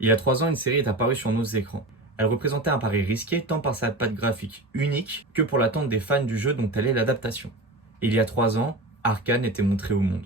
Il y a 3 ans, une série est apparue sur nos écrans. Elle représentait un pari risqué tant par sa patte graphique unique que pour l'attente des fans du jeu dont elle est l'adaptation. Il y a 3 ans, Arcane était montré au monde.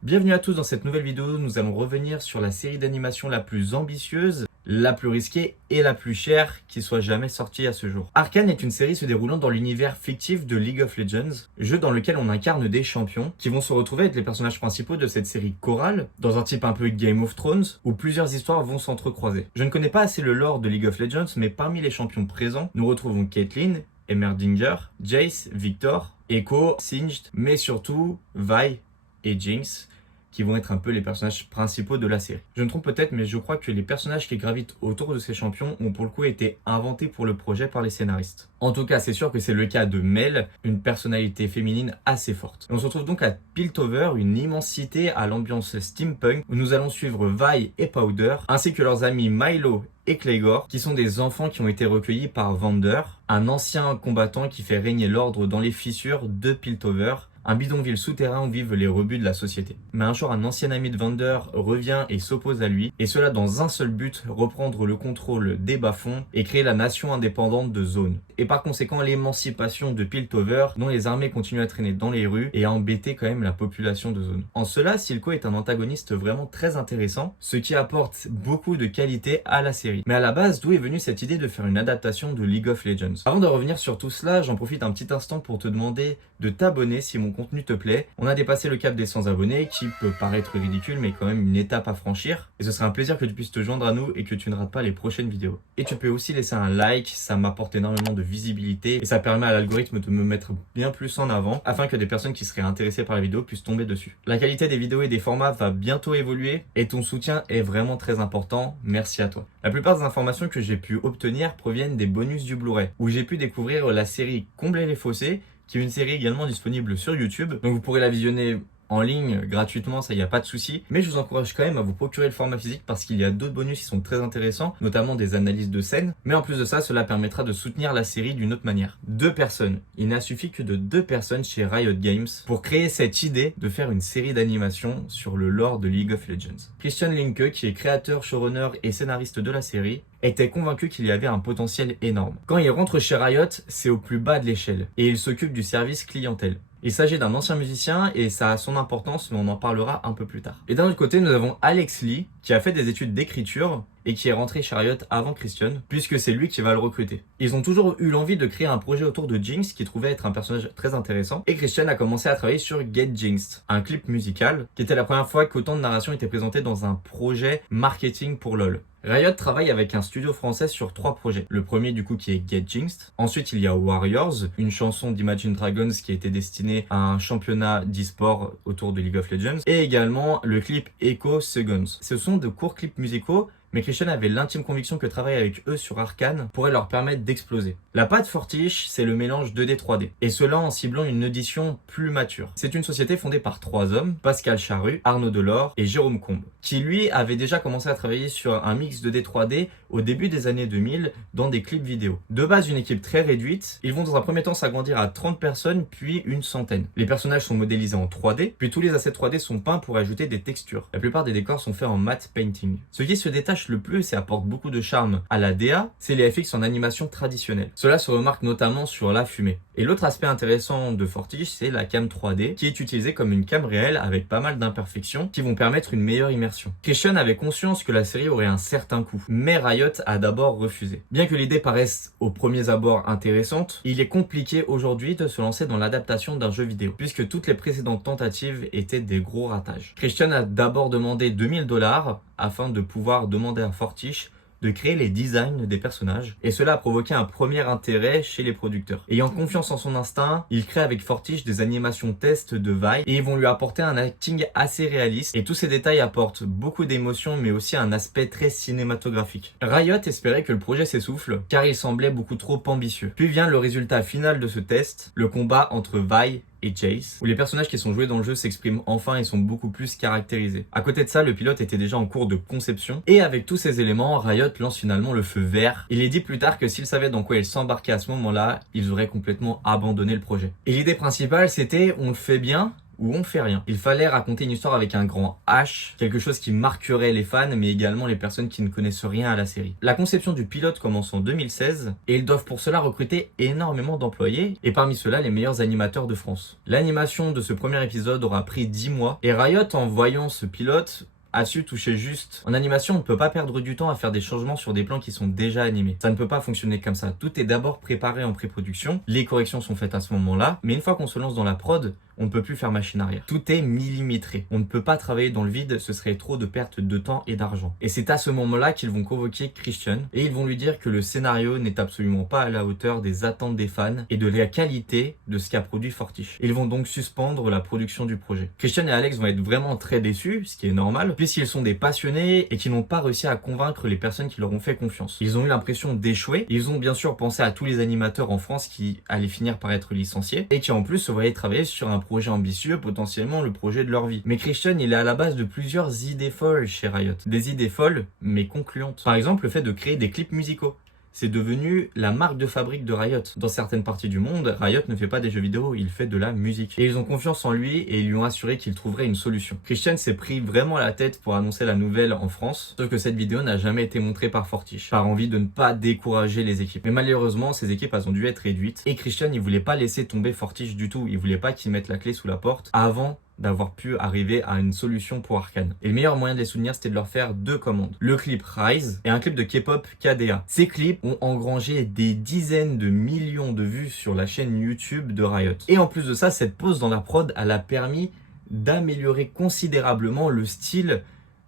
Bienvenue à tous dans cette nouvelle vidéo, nous allons revenir sur la série d'animation la plus ambitieuse, la plus risquée et la plus chère qui soit jamais sortie à ce jour. Arcane est une série se déroulant dans l'univers fictif de League of Legends, jeu dans lequel on incarne des champions qui vont se retrouver avec les personnages principaux de cette série chorale, dans un type un peu Game of Thrones, où plusieurs histoires vont s'entrecroiser. Je ne connais pas assez le lore de League of Legends, mais parmi les champions présents, nous retrouvons Caitlyn, Heimerdinger, Jayce, Viktor, Echo, Singed, mais surtout Vi et Jinx, qui vont être un peu les personnages principaux de la série. Je me trompe peut-être, mais je crois que les personnages qui gravitent autour de ces champions ont pour le coup été inventés pour le projet par les scénaristes. En tout cas, c'est sûr que c'est le cas de Mel, une personnalité féminine assez forte. Et on se retrouve donc à Piltover, une immense cité à l'ambiance steampunk, où nous allons suivre Vi et Powder, ainsi que leurs amis Milo et Claygor, qui sont des enfants qui ont été recueillis par Vander, un ancien combattant qui fait régner l'ordre dans les fissures de Piltover, un bidonville souterrain où vivent les rebuts de la société. Mais un jour, un ancien ami de Vander revient et s'oppose à lui, et cela dans un seul but, reprendre le contrôle des bas-fonds et créer la nation indépendante de Zone. Et par conséquent, l'émancipation de Piltover, dont les armées continuent à traîner dans les rues et à embêter quand même la population de Zone. En cela, Silco est un antagoniste vraiment très intéressant, ce qui apporte beaucoup de qualité à la série. Mais à la base, d'où est venue cette idée de faire une adaptation de League of Legends? Avant de revenir sur tout cela, j'en profite un petit instant pour te demander de t'abonner si mon contenu te plaît. On a dépassé le cap des 100 abonnés, qui peut paraître ridicule, mais quand même une étape à franchir. Et ce serait un plaisir que tu puisses te joindre à nous et que tu ne rates pas les prochaines vidéos. Et tu peux aussi laisser un like, ça m'apporte énormément de visibilité et ça permet à l'algorithme de me mettre bien plus en avant afin que des personnes qui seraient intéressées par la vidéo puissent tomber dessus. La qualité des vidéos et des formats va bientôt évoluer et ton soutien est vraiment très important. Merci à toi. La plupart des informations que j'ai pu obtenir proviennent des bonus du Blu-ray, où j'ai pu découvrir la série Combler les fossés, qui est une série également disponible sur YouTube. Donc vous pourrez la visionner en ligne gratuitement, ça y a pas de souci. Mais je vous encourage quand même à vous procurer le format physique parce qu'il y a d'autres bonus qui sont très intéressants, notamment des analyses de scènes. Mais en plus de ça, cela permettra de soutenir la série d'une autre manière. 2 personnes. Il n'a suffi que de 2 personnes chez Riot Games pour créer cette idée de faire une série d'animation sur le lore de League of Legends. Christian Linke, qui est créateur, showrunner et scénariste de la série, était convaincu qu'il y avait un potentiel énorme. Quand il rentre chez Riot, c'est au plus bas de l'échelle et il s'occupe du service clientèle. Il s'agit d'un ancien musicien et ça a son importance, mais on en parlera un peu plus tard. Et d'un autre côté, nous avons Alex Lee, qui a fait des études d'écriture et qui est rentré chez Riot avant Christian, puisque c'est lui qui va le recruter. Ils ont toujours eu l'envie de créer un projet autour de Jinx, qui trouvait être un personnage très intéressant, et Christian a commencé à travailler sur Get Jinxed, un clip musical, qui était la première fois qu'autant de narration était présentée dans un projet marketing pour LoL. Riot travaille avec un studio français sur 3 projets. Le premier du coup qui est Get Jinxed. Ensuite il y a Warriors, une chanson d'Imagine Dragons qui a été destinée à un championnat d'e-sport autour de League of Legends. Et également le clip Echo Seconds. Ce sont de courts clips musicaux, mais Christian avait l'intime conviction que travailler avec eux sur Arcane pourrait leur permettre d'exploser. La patte Fortiche, c'est le mélange 2D 3D, et cela en ciblant une audition plus mature. C'est une société fondée par 3 hommes, Pascal Charrue, Arnaud Delors et Jérôme Combe, qui lui avait déjà commencé à travailler sur un mix 2D 3D au début des années 2000 dans des clips vidéo. De base une équipe très réduite, ils vont dans un premier temps s'agrandir à 30 personnes puis une centaine. Les personnages sont modélisés en 3D, puis tous les assets 3D sont peints pour ajouter des textures. La plupart des décors sont faits en matte painting. Ce qui se détache le plus et apporte beaucoup de charme à la DA, c'est les FX en animation traditionnelle. Cela se remarque notamment sur la fumée. Et l'autre aspect intéressant de Fortige, c'est la cam 3D qui est utilisée comme une cam réelle avec pas mal d'imperfections qui vont permettre une meilleure immersion. Christian avait conscience que la série aurait un certain coût, mais Riot a d'abord refusé. Bien que l'idée paraisse aux premiers abords intéressante, il est compliqué aujourd'hui de se lancer dans l'adaptation d'un jeu vidéo, puisque toutes les précédentes tentatives étaient des gros ratages. Christian a d'abord demandé 2000 $ afin de pouvoir demander à Fortige de créer les designs des personnages, et cela a provoqué un premier intérêt chez les producteurs. Ayant confiance en son instinct, il crée avec Fortige des animations test de Vi, et ils vont lui apporter un acting assez réaliste, et tous ces détails apportent beaucoup d'émotions, mais aussi un aspect très cinématographique. Riot espérait que le projet s'essouffle, car il semblait beaucoup trop ambitieux. Puis vient le résultat final de ce test, le combat entre Vi et Chase, où les personnages qui sont joués dans le jeu s'expriment enfin et sont beaucoup plus caractérisés. À côté de ça, le pilote était déjà en cours de conception, et avec tous ces éléments, Riot lance finalement le feu vert. Il est dit plus tard que s'ils savaient dans quoi ils s'embarquaient à ce moment-là, ils auraient complètement abandonné le projet. Et l'idée principale, c'était on le fait bien, ou on fait rien. Il fallait raconter une histoire avec un grand H, quelque chose qui marquerait les fans, mais également les personnes qui ne connaissent rien à la série. La conception du pilote commence en 2016, et ils doivent pour cela recruter énormément d'employés, et parmi ceux-là, les meilleurs animateurs de France. L'animation de ce premier épisode aura pris 10 mois, et Riot, en voyant ce pilote, a su toucher juste. En animation, on ne peut pas perdre du temps à faire des changements sur des plans qui sont déjà animés. Ça ne peut pas fonctionner comme ça. Tout est d'abord préparé en pré-production, les corrections sont faites à ce moment-là, mais une fois qu'on se lance dans la prod, on ne peut plus faire machine arrière. Tout est millimétré. On ne peut pas travailler dans le vide, ce serait trop de perte de temps et d'argent. Et c'est à ce moment-là qu'ils vont convoquer Christian et ils vont lui dire que le scénario n'est absolument pas à la hauteur des attentes des fans et de la qualité de ce qu'a produit Fortiche. Ils vont donc suspendre la production du projet. Christian et Alex vont être vraiment très déçus, ce qui est normal, puisqu'ils sont des passionnés et qui n'ont pas réussi à convaincre les personnes qui leur ont fait confiance. Ils ont eu l'impression d'échouer. Ils ont bien sûr pensé à tous les animateurs en France qui allaient finir par être licenciés et qui en plus se voyaient travailler sur un projet ambitieux, potentiellement le projet de leur vie. Mais Christian, il est à la base de plusieurs idées folles chez Riot. Des idées folles, mais concluantes. Par exemple, le fait de créer des clips musicaux. C'est devenu la marque de fabrique de Riot. Dans certaines parties du monde, Riot ne fait pas des jeux vidéo, il fait de la musique. Et ils ont confiance en lui et ils lui ont assuré qu'il trouverait une solution. Christian s'est pris vraiment la tête pour annoncer la nouvelle en France, sauf que cette vidéo n'a jamais été montrée par Fortiche, par envie de ne pas décourager les équipes. Mais malheureusement, ces équipes elles ont dû être réduites et Christian il voulait pas laisser tomber Fortiche du tout, il voulait pas qu'ils mettent la clé sous la porte avant d'avoir pu arriver à une solution pour Arcane. Et le meilleur moyen de les soutenir, c'était de leur faire deux commandes. Le clip Rise et un clip de K-pop KDA. Ces clips ont engrangé des dizaines de millions de vues sur la chaîne YouTube de Riot. Et en plus de ça, cette pause dans la prod, elle a permis d'améliorer considérablement le style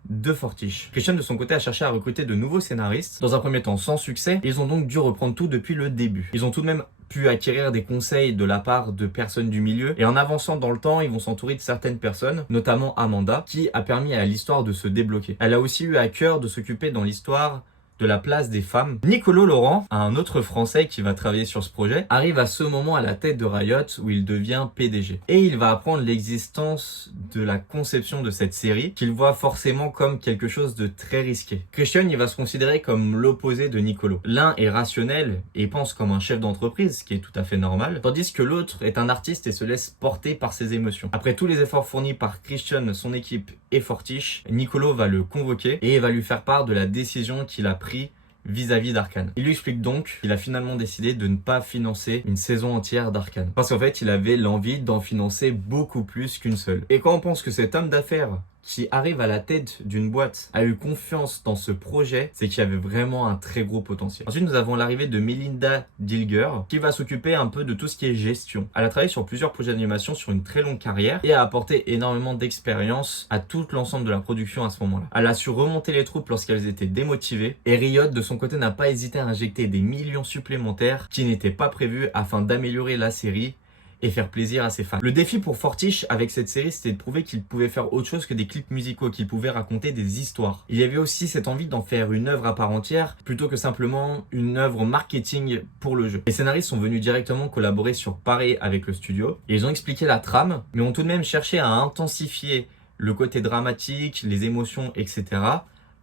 de Fortiche. Christian de son côté a cherché à recruter de nouveaux scénaristes, dans un premier temps sans succès, ils ont donc dû reprendre tout depuis le début. Ils ont tout de même pu acquérir des conseils de la part de personnes du milieu et en avançant dans le temps, ils vont s'entourer de certaines personnes, notamment Amanda, qui a permis à l'histoire de se débloquer. Elle a aussi eu à cœur de s'occuper dans l'histoire de la place des femmes. Nicolo Laurent, un autre Français qui va travailler sur ce projet, arrive à ce moment à la tête de Riot où il devient PDG. Et il va apprendre l'existence de la conception de cette série qu'il voit forcément comme quelque chose de très risqué. Christian, il va se considérer comme l'opposé de Nicolo. L'un est rationnel et pense comme un chef d'entreprise, ce qui est tout à fait normal, tandis que l'autre est un artiste et se laisse porter par ses émotions. Après tous les efforts fournis par Christian, son équipe et Fortiche, Nicolo va le convoquer et va lui faire part de la décision qu'il a prise vis-à-vis d'Arcane. Il lui explique donc qu'il a finalement décidé de ne pas financer une saison entière d'Arcane. Parce qu'en fait, il avait l'envie d'en financer beaucoup plus qu'une seule. Et quand on pense que cet homme d'affaires qui arrive à la tête d'une boîte a eu confiance dans ce projet, c'est qu'il y avait vraiment un très gros potentiel. Ensuite, nous avons l'arrivée de Melinda Dilger qui va s'occuper un peu de tout ce qui est gestion. Elle a travaillé sur plusieurs projets d'animation sur une très longue carrière et a apporté énormément d'expérience à tout l'ensemble de la production à ce moment-là. Elle a su remonter les troupes lorsqu'elles étaient démotivées et Riot de son côté n'a pas hésité à injecter des millions supplémentaires qui n'étaient pas prévus afin d'améliorer la série et faire plaisir à ses fans. Le défi pour Fortiche avec cette série, c'était de prouver qu'il pouvait faire autre chose que des clips musicaux, qu'il pouvait raconter des histoires. Il y avait aussi cette envie d'en faire une œuvre à part entière, plutôt que simplement une œuvre marketing pour le jeu. Les scénaristes sont venus directement collaborer sur Paris avec le studio, et ils ont expliqué la trame, mais ont tout de même cherché à intensifier le côté dramatique, les émotions, etc.,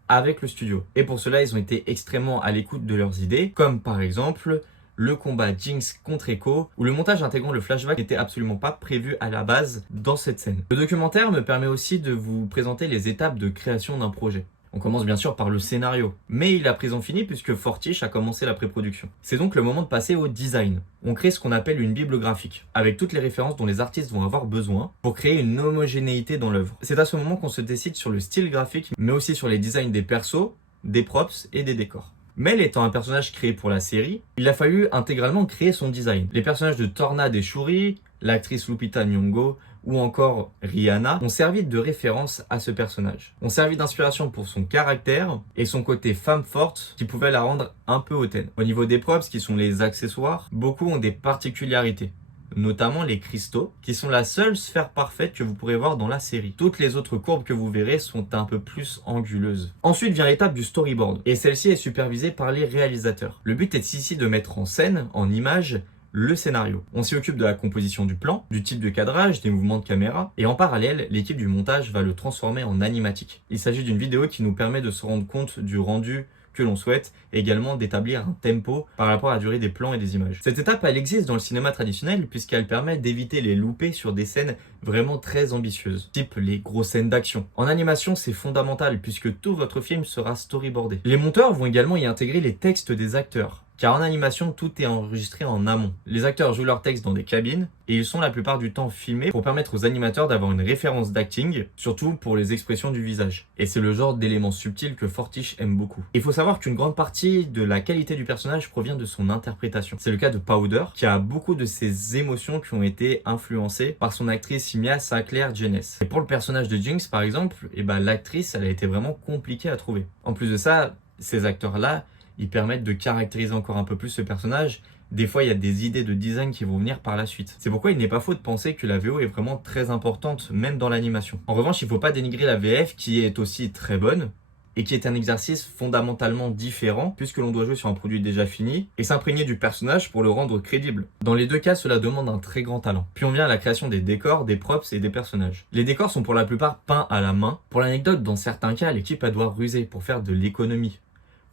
avec le studio. Et pour cela, ils ont été extrêmement à l'écoute de leurs idées, comme par exemple le combat Jinx contre Echo, où le montage intégrant le flashback n'était absolument pas prévu à la base dans cette scène. Le documentaire me permet aussi de vous présenter les étapes de création d'un projet. On commence bien sûr par le scénario, mais il a prison finie puisque Fortiche a commencé la pré-production. C'est donc le moment de passer au design. On crée ce qu'on appelle une bible graphique, avec toutes les références dont les artistes vont avoir besoin pour créer une homogénéité dans l'œuvre. C'est à ce moment qu'on se décide sur le style graphique, mais aussi sur les designs des persos, des props et des décors. Mel étant un personnage créé pour la série, il a fallu intégralement créer son design. Les personnages de Tornade et Shuri, l'actrice Lupita Nyong'o ou encore Rihanna ont servi de référence à ce personnage. Ont servi d'inspiration pour son caractère et son côté femme forte qui pouvait la rendre un peu hautaine. Au niveau des props qui sont les accessoires, beaucoup ont des particularités, notamment les cristaux, qui sont la seule sphère parfaite que vous pourrez voir dans la série. Toutes les autres courbes que vous verrez sont un peu plus anguleuses. Ensuite vient l'étape du storyboard, et celle-ci est supervisée par les réalisateurs. Le but est ici de mettre en scène, en image, le scénario. On s'y occupe de la composition du plan, du type de cadrage, des mouvements de caméra, et en parallèle, l'équipe du montage va le transformer en animatique. Il s'agit d'une vidéo qui nous permet de se rendre compte du rendu que l'on souhaite, et également d'établir un tempo par rapport à la durée des plans et des images. Cette étape, elle existe dans le cinéma traditionnel puisqu'elle permet d'éviter les loupés sur des scènes vraiment très ambitieuses, type les grosses scènes d'action. En animation, c'est fondamental puisque tout votre film sera storyboardé. Les monteurs vont également y intégrer les textes des acteurs, car en animation, tout est enregistré en amont. Les acteurs jouent leurs textes dans des cabines et ils sont la plupart du temps filmés pour permettre aux animateurs d'avoir une référence d'acting, surtout pour les expressions du visage. Et c'est le genre d'élément subtil que Fortiche aime beaucoup. Il faut savoir qu'une grande partie de la qualité du personnage provient de son interprétation. C'est le cas de Powder, qui a beaucoup de ses émotions qui ont été influencées par son actrice Mia Sinclair-Jeunesse. Et pour le personnage de Jinx, par exemple, l'actrice, elle a été vraiment compliquée à trouver. En plus de ça, ces acteurs-là, ils permettent de caractériser encore un peu plus ce personnage. Des fois, il y a des idées de design qui vont venir par la suite. C'est pourquoi il n'est pas faux de penser que la VO est vraiment très importante, même dans l'animation. En revanche, il ne faut pas dénigrer la VF, qui est aussi très bonne, et qui est un exercice fondamentalement différent, puisque l'on doit jouer sur un produit déjà fini, et s'imprégner du personnage pour le rendre crédible. Dans les deux cas, cela demande un très grand talent. Puis on vient à la création des décors, des props et des personnages. Les décors sont pour la plupart peints à la main. Pour l'anecdote, dans certains cas, l'équipe doit ruser pour faire de l'économie.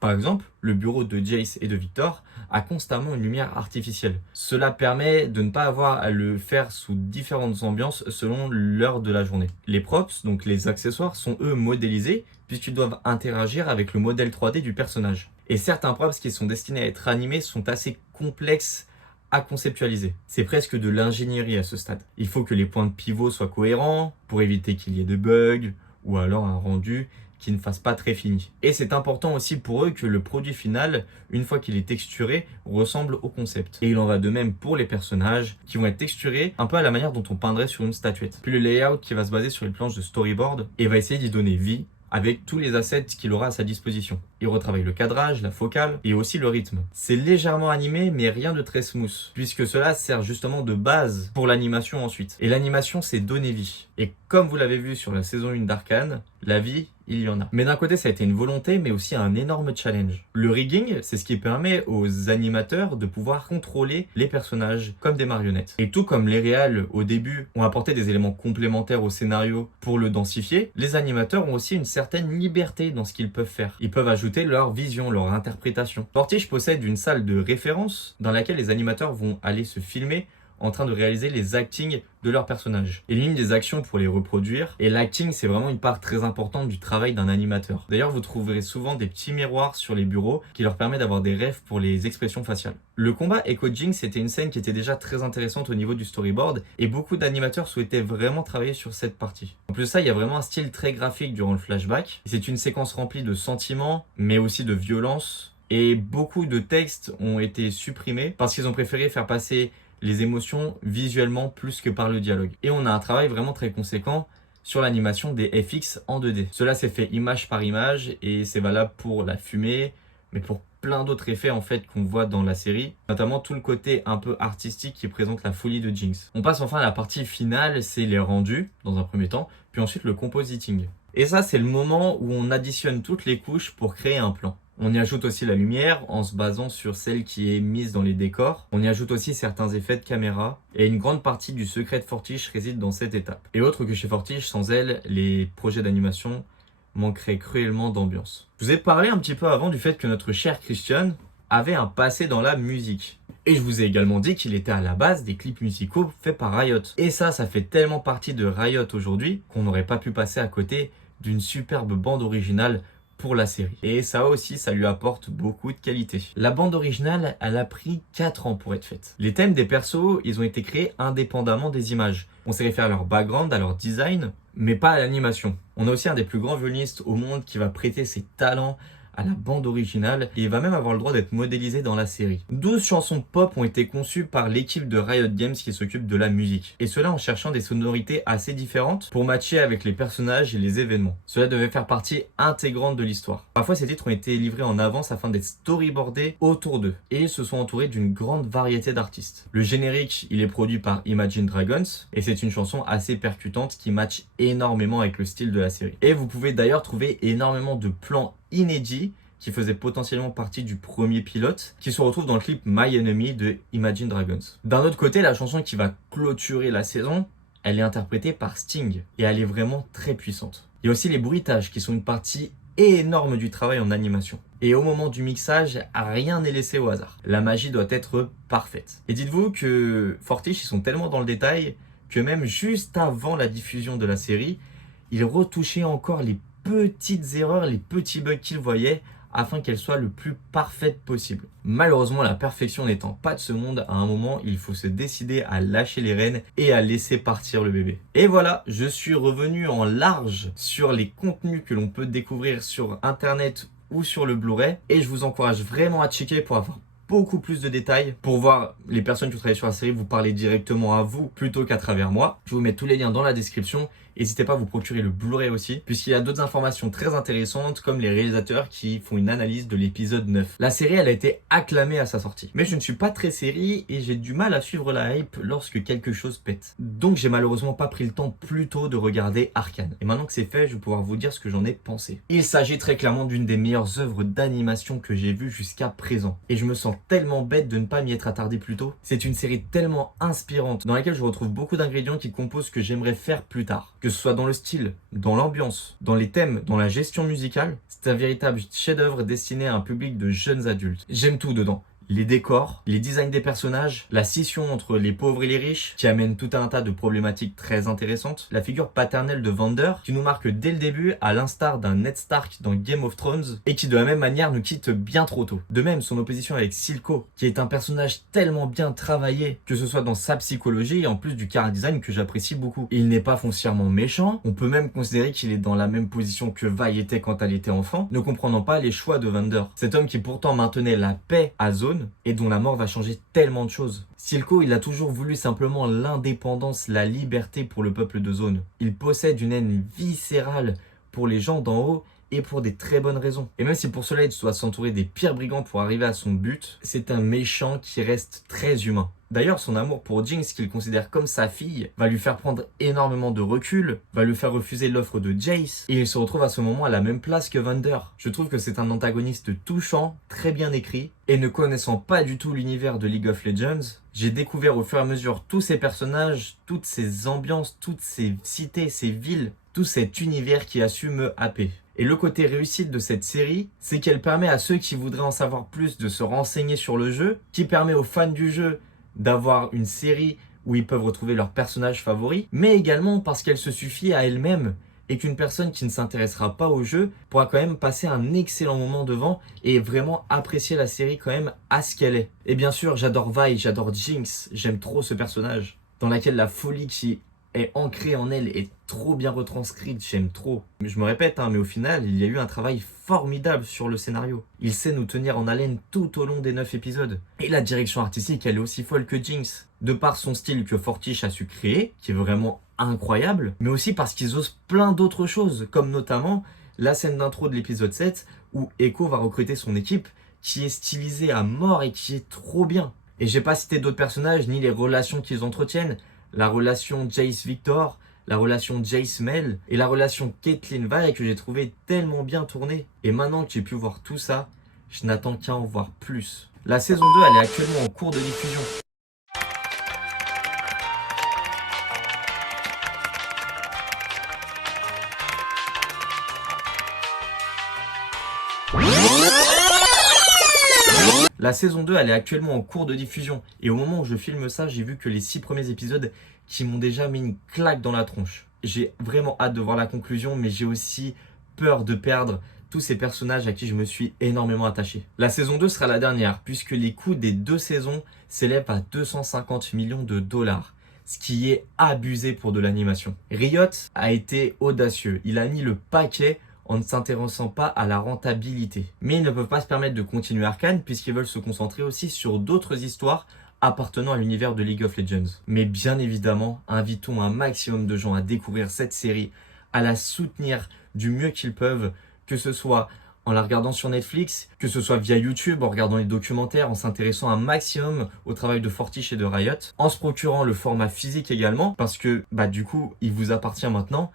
Par exemple, le bureau de Jace et de Victor a constamment une lumière artificielle. Cela permet de ne pas avoir à le faire sous différentes ambiances selon l'heure de la journée. Les props, donc les accessoires, sont eux modélisés puisqu'ils doivent interagir avec le modèle 3D du personnage. Et certains props qui sont destinés à être animés sont assez complexes à conceptualiser. C'est presque de l'ingénierie à ce stade. Il faut que les points de pivot soient cohérents pour éviter qu'il y ait de bugs ou alors un rendu qui ne fasse pas très fini. Et c'est important aussi pour eux que le produit final, une fois qu'il est texturé, ressemble au concept. Et il en va de même pour les personnages qui vont être texturés un peu à la manière dont on peindrait sur une statuette. Puis le layout qui va se baser sur les planches de storyboard et va essayer d'y donner vie avec tous les assets qu'il aura à sa disposition. Il retravaille le cadrage, la focale et aussi le rythme. C'est légèrement animé mais rien de très smooth, puisque cela sert justement de base pour l'animation ensuite. Et l'animation, c'est donner vie. Et comme vous l'avez vu sur la saison 1 d'Arcane, la vie, il y en a. Mais d'un côté, ça a été une volonté, mais aussi un énorme challenge. Le rigging, c'est ce qui permet aux animateurs de pouvoir contrôler les personnages comme des marionnettes. Et tout comme les réals, au début, ont apporté des éléments complémentaires au scénario pour le densifier, les animateurs ont aussi une certaine liberté dans ce qu'ils peuvent faire. Ils peuvent ajouter leur vision, leur interprétation. Fortiche possède une salle de référence dans laquelle les animateurs vont aller se filmer en train de réaliser les actings de leurs personnages. Ils livrent des actions pour les reproduire, et l'acting, c'est vraiment une part très importante du travail d'un animateur. D'ailleurs, vous trouverez souvent des petits miroirs sur les bureaux qui leur permettent d'avoir des rêves pour les expressions faciales. Le combat Echo Jinx, c'était une scène qui était déjà très intéressante au niveau du storyboard, et beaucoup d'animateurs souhaitaient vraiment travailler sur cette partie. En plus de ça, il y a vraiment un style très graphique durant le flashback. C'est une séquence remplie de sentiments, mais aussi de violence, et beaucoup de textes ont été supprimés parce qu'ils ont préféré faire passer les émotions visuellement plus que par le dialogue. Et on a un travail vraiment très conséquent sur l'animation des FX en 2D. Cela s'est fait image par image et c'est valable pour la fumée, mais pour plein d'autres effets en fait qu'on voit dans la série, notamment tout le côté un peu artistique qui présente la folie de Jinx. On passe enfin à la partie finale, c'est les rendus dans un premier temps, puis ensuite le compositing. Et ça, c'est le moment où on additionne toutes les couches pour créer un plan. On y ajoute aussi la lumière en se basant sur celle qui est mise dans les décors. On y ajoute aussi certains effets de caméra. Et une grande partie du secret de Fortiche réside dans cette étape. Et autre que chez Fortiche, sans elle, les projets d'animation manqueraient cruellement d'ambiance. Je vous ai parlé un petit peu avant du fait que notre cher Christian avait un passé dans la musique. Et je vous ai également dit qu'il était à la base des clips musicaux faits par Riot. Et ça fait tellement partie de Riot aujourd'hui qu'on n'aurait pas pu passer à côté d'une superbe bande originale pour la série. Et ça aussi, ça lui apporte beaucoup de qualité. La bande originale, elle a pris 4 ans pour être faite. Les thèmes des persos, ils ont été créés indépendamment des images. On s'est référé à leur background, à leur design, mais pas à l'animation. On a aussi un des plus grands violonistes au monde qui va prêter ses talents à la bande originale et il va même avoir le droit d'être modélisé dans la série. 12 chansons pop ont été conçues par l'équipe de Riot Games qui s'occupe de la musique. Et cela en cherchant des sonorités assez différentes pour matcher avec les personnages et les événements. Cela devait faire partie intégrante de l'histoire. Parfois ces titres ont été livrés en avance afin d'être storyboardés autour d'eux. Et ils se sont entourés d'une grande variété d'artistes. Le générique, il est produit par Imagine Dragons et c'est une chanson assez percutante qui match énormément avec le style de la série. Et vous pouvez d'ailleurs trouver énormément de plans inédits qui faisait potentiellement partie du premier pilote, qui se retrouve dans le clip My Enemy de Imagine Dragons. D'un autre côté, la chanson qui va clôturer la saison, elle est interprétée par Sting, et elle est vraiment très puissante. Il y a aussi les bruitages, qui sont une partie énorme du travail en animation. Et au moment du mixage, rien n'est laissé au hasard. La magie doit être parfaite. Et dites-vous que Fortiche, ils sont tellement dans le détail que même juste avant la diffusion de la série, ils retouchaient encore les petites erreurs, les petits bugs qu'ils voyaient afin qu'elle soit le plus parfaite possible. Malheureusement, la perfection n'étant pas de ce monde, à un moment, il faut se décider à lâcher les rênes et à laisser partir le bébé. Et voilà, je suis revenu en large sur les contenus que l'on peut découvrir sur Internet ou sur le Blu-ray. Et je vous encourage vraiment à checker pour avoir beaucoup plus de détails, pour voir les personnes qui ont travaillé sur la série vous parler directement à vous plutôt qu'à travers moi. Je vous mets tous les liens dans la description. N'hésitez pas à vous procurer le Blu-ray aussi, puisqu'il y a d'autres informations très intéressantes, comme les réalisateurs qui font une analyse de l'épisode 9. La série, elle a été acclamée à sa sortie. Mais je ne suis pas très série et j'ai du mal à suivre la hype lorsque quelque chose pète. Donc j'ai malheureusement pas pris le temps plus tôt de regarder Arcane. Et maintenant que c'est fait, je vais pouvoir vous dire ce que j'en ai pensé. Il s'agit très clairement d'une des meilleures œuvres d'animation que j'ai vues jusqu'à présent. Et je me sens tellement bête de ne pas m'y être attardé plus tôt. C'est une série tellement inspirante, dans laquelle je retrouve beaucoup d'ingrédients qui composent ce que j'aimerais faire plus tard. Que ce soit dans le style, dans l'ambiance, dans les thèmes, dans la gestion musicale, c'est un véritable chef-d'œuvre destiné à un public de jeunes adultes. J'aime tout dedans. Les décors, les designs des personnages, la scission entre les pauvres et les riches, qui amène tout un tas de problématiques très intéressantes, la figure paternelle de Vander, qui nous marque dès le début, à l'instar d'un Ned Stark dans Game of Thrones, et qui de la même manière nous quitte bien trop tôt. De même, son opposition avec Silco, qui est un personnage tellement bien travaillé, que ce soit dans sa psychologie et en plus du chara design que j'apprécie beaucoup. Il n'est pas foncièrement méchant, on peut même considérer qu'il est dans la même position que Vi était quand elle était enfant, ne comprenant pas les choix de Vander. Cet homme qui pourtant maintenait la paix à Zone, et dont la mort va changer tellement de choses. Silco, il a toujours voulu simplement l'indépendance, la liberté pour le peuple de Zone. Il possède une haine viscérale pour les gens d'en haut et pour des très bonnes raisons. Et même si pour cela il doit s'entourer des pires brigands pour arriver à son but, c'est un méchant qui reste très humain. D'ailleurs, son amour pour Jinx, qu'il considère comme sa fille, va lui faire prendre énormément de recul, va lui faire refuser l'offre de Jace, et il se retrouve à ce moment à la même place que Vander. Je trouve que c'est un antagoniste touchant, très bien écrit, et ne connaissant pas du tout l'univers de League of Legends, j'ai découvert au fur et à mesure tous ces personnages, toutes ces ambiances, toutes ces cités, ces villes, tout cet univers qui a su me happer. Et le côté réussite de cette série, c'est qu'elle permet à ceux qui voudraient en savoir plus de se renseigner sur le jeu, qui permet aux fans du jeu d'avoir une série où ils peuvent retrouver leurs personnages favoris, mais également parce qu'elle se suffit à elle-même et qu'une personne qui ne s'intéressera pas au jeu pourra quand même passer un excellent moment devant et vraiment apprécier la série quand même à ce qu'elle est. Et bien sûr, j'adore Vi, j'adore Jinx, j'aime trop ce personnage, dans laquelle la folie qui est ancrée en elle est trop bien retranscrite, j'aime trop. Je me répète, mais au final, il y a eu un travail formidable sur le scénario. Il sait nous tenir en haleine tout au long des 9 épisodes. Et la direction artistique, elle est aussi folle que Jinx. De par son style que Fortiche a su créer, qui est vraiment incroyable, mais aussi parce qu'ils osent plein d'autres choses, comme notamment la scène d'intro de l'épisode 7, où Echo va recruter son équipe, qui est stylisée à mort et qui est trop bien. Et j'ai pas cité d'autres personnages, ni les relations qu'ils entretiennent, la relation Jace-Victor, la relation Jace-Mel et la relation Caitlyn-Vi que j'ai trouvé tellement bien tournée. Et maintenant que j'ai pu voir tout ça, je n'attends qu'à en voir plus. La saison 2, elle est actuellement en cours de diffusion. La saison 2, elle est actuellement en cours de diffusion. Et au moment où je filme ça, j'ai vu que les 6 premiers épisodes qui m'ont déjà mis une claque dans la tronche. J'ai vraiment hâte de voir la conclusion, mais j'ai aussi peur de perdre tous ces personnages à qui je me suis énormément attaché. La saison 2 sera la dernière, puisque les coûts des 2 saisons s'élèvent à 250 millions de dollars. Ce qui est abusé pour de l'animation. Riot a été audacieux. Il a mis le paquet en ne s'intéressant pas à la rentabilité. Mais ils ne peuvent pas se permettre de continuer Arcane puisqu'ils veulent se concentrer aussi sur d'autres histoires appartenant à l'univers de League of Legends. Mais bien évidemment, invitons un maximum de gens à découvrir cette série, à la soutenir du mieux qu'ils peuvent, que ce soit en la regardant sur Netflix, que ce soit via YouTube, en regardant les documentaires, en s'intéressant un maximum au travail de Fortiche et de Riot, en se procurant le format physique également, parce que du coup, il vous appartient maintenant.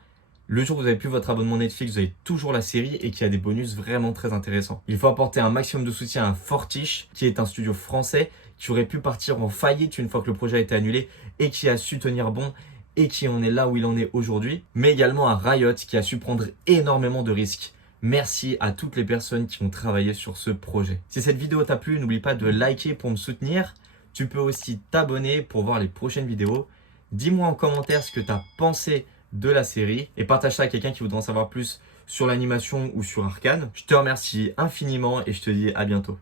Le jour où vous avez plus votre abonnement Netflix, vous avez toujours la série et qui a des bonus vraiment très intéressants. Il faut apporter un maximum de soutien à Fortiche, qui est un studio français qui aurait pu partir en faillite une fois que le projet a été annulé et qui a su tenir bon et qui en est là où il en est aujourd'hui, mais également à Riot qui a su prendre énormément de risques. Merci à toutes les personnes qui ont travaillé sur ce projet. Si cette vidéo t'a plu, n'oublie pas de liker pour me soutenir. Tu peux aussi t'abonner pour voir les prochaines vidéos. Dis-moi en commentaire ce que tu as pensé de la série et partage ça à quelqu'un qui voudra en savoir plus sur l'animation ou sur Arcane. Je te remercie infiniment et je te dis à bientôt.